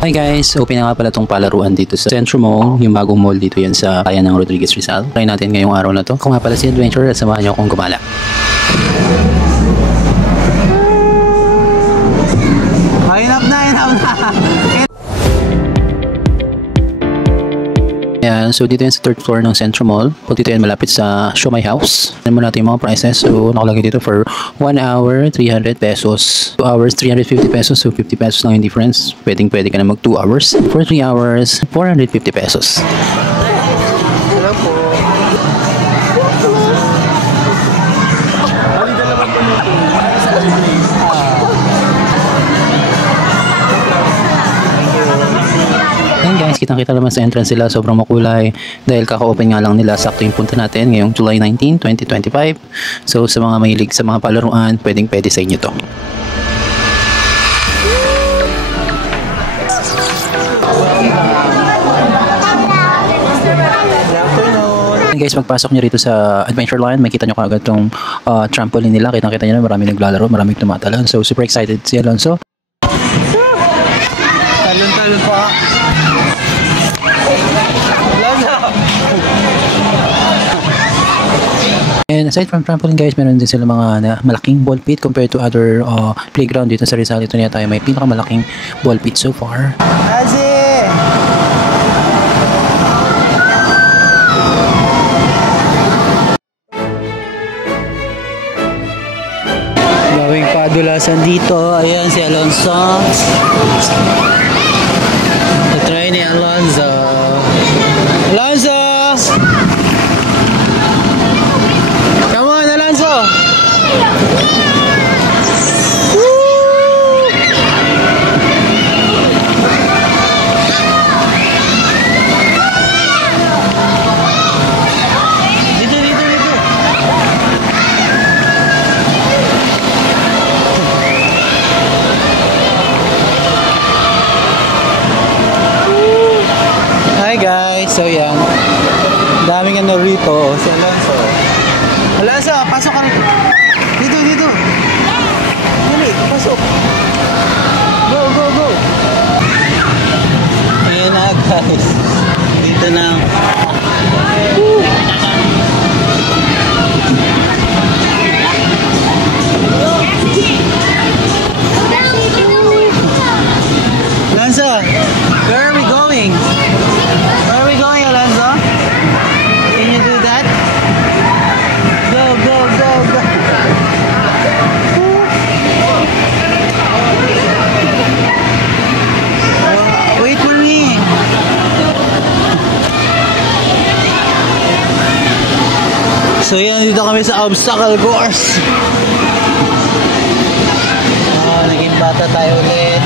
Hi guys, open na nga pala itong palaruan dito sa Centro Mall, yung bagong mall dito yan sa bayan ng Rodriguez Rizal. Try natin ngayong araw na to. Ako nga pala si Adventure at samahan niyo akong gumala. Hinap na. Ayan, so dito yan sa third floor ng Centro Mall. Pag dito yan malapit sa Show My House. Tignan mo natin yung mga prices. So nakalagay dito for 1 hour, 300 pesos. 2 hours, 350 pesos. So 50 pesos lang yung difference. Pwede ka na mag 2 hours. For 3 hours, 450 pesos. Hello po. Ayan guys, kitang-kita naman sa entrance sila, sobrang makulay dahil kaka-open nga lang nila, sakto yung punta natin ngayong July 19, 2025. So sa mga mahilig sa mga palaruan, pwede sa inyo to. Ayan guys, magpasok nyo rito sa Adventureland, makita nyo kaagad tong trampoline nila, kitang-kita nyo na maraming naglalaro, maraming tumatalon. So super excited si Alonso. Talon pa. And aside from trampoline guys, meron din sila mga malaking ball pit compared to other playground dito sa Rizal. Ito niya tayo may pinakamalaking ball pit so far. Gawing padulasan dito. Ayan si Alonso. Try ni Alonso. Alonso! Come on, Alonso! Woo! Dito. Hi guys, so yan. Daming ano rito, si Alonso. Alonso, pasok ka rito. Dito. Dali, pasok. Go. Ayan na guys. Dito na. Woo! Alonso, where are we going? Where are we going, Alonso? Can you do that? Go. Wait for me. So yan, dito kami sa obstacle course. Naging bata tayo ulit.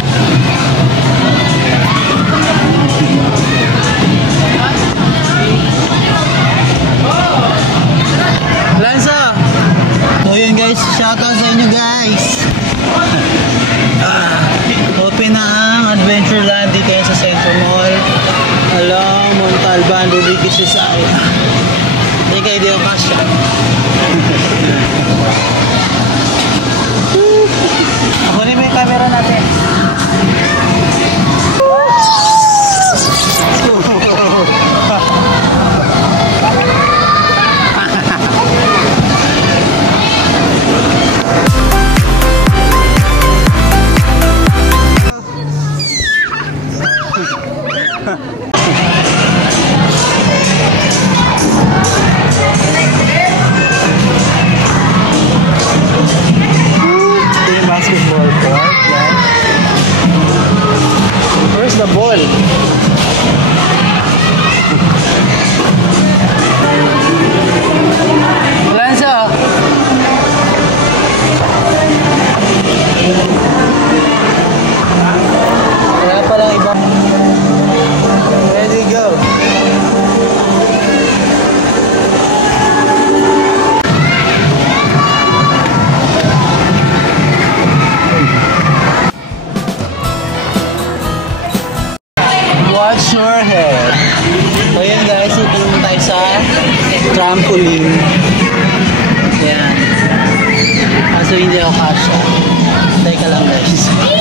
Alonso! So yun guys, shoutout sa inyo guys. Open na ang Adventureland dito sa Centro Mall along Montalban, Rodriguez Rizal. Hindi kayo di okasya. Ako rin may camera natin. Basketball court, guys. Where's the ball? Alonso! Wala palang iba. Ready, go! Watch your head. So yun guys, ito naman tayo sa trampoline. Yan. Kaso hindi ako kasha. Teka lang guys.